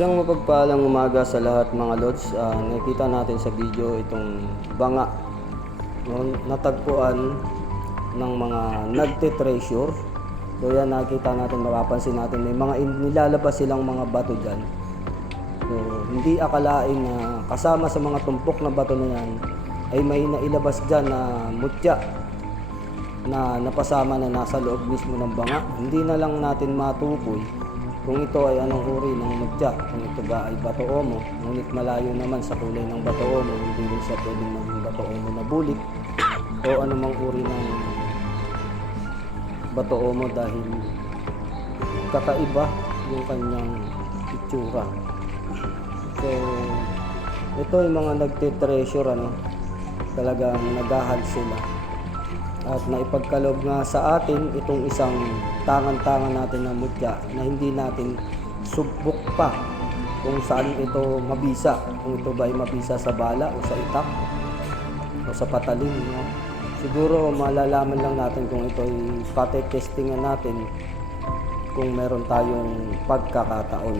Isang mapagpalang umaga sa lahat mga lods. Nakita natin sa video itong banga, no, natagpuan ng mga nagte-treasure. So yan, nakita natin, mapapansin natin may mga nilalabas silang mga bato dyan. So hindi akalain na kasama sa mga tumpok na bato na yan ay may nailabas dyan na mutya na napasama na nasa loob mismo ng banga. Hindi na lang natin matukoy kung ito ay anong uri ng mutya, kung ito ba ay bato omo, ngunit malayo naman sa kulay ng bato omo, hindi rin siya pwedeng maging bato omo na bulik o anumang uri ng bato omo dahil kakaiba yung kanyang itsura. So ito yung mga nagte-treasure, talagang nagahal sila. At naipagkaloob nga sa atin itong isang tangan-tangan natin na mutya na hindi natin subok pa kung saan ito mabisa, kung ito ba ay mabisa sa bala o sa itak o sa patalim, no? Siguro malalaman lang natin kung ito ay pati-testingan natin kung meron tayong pagkakataon.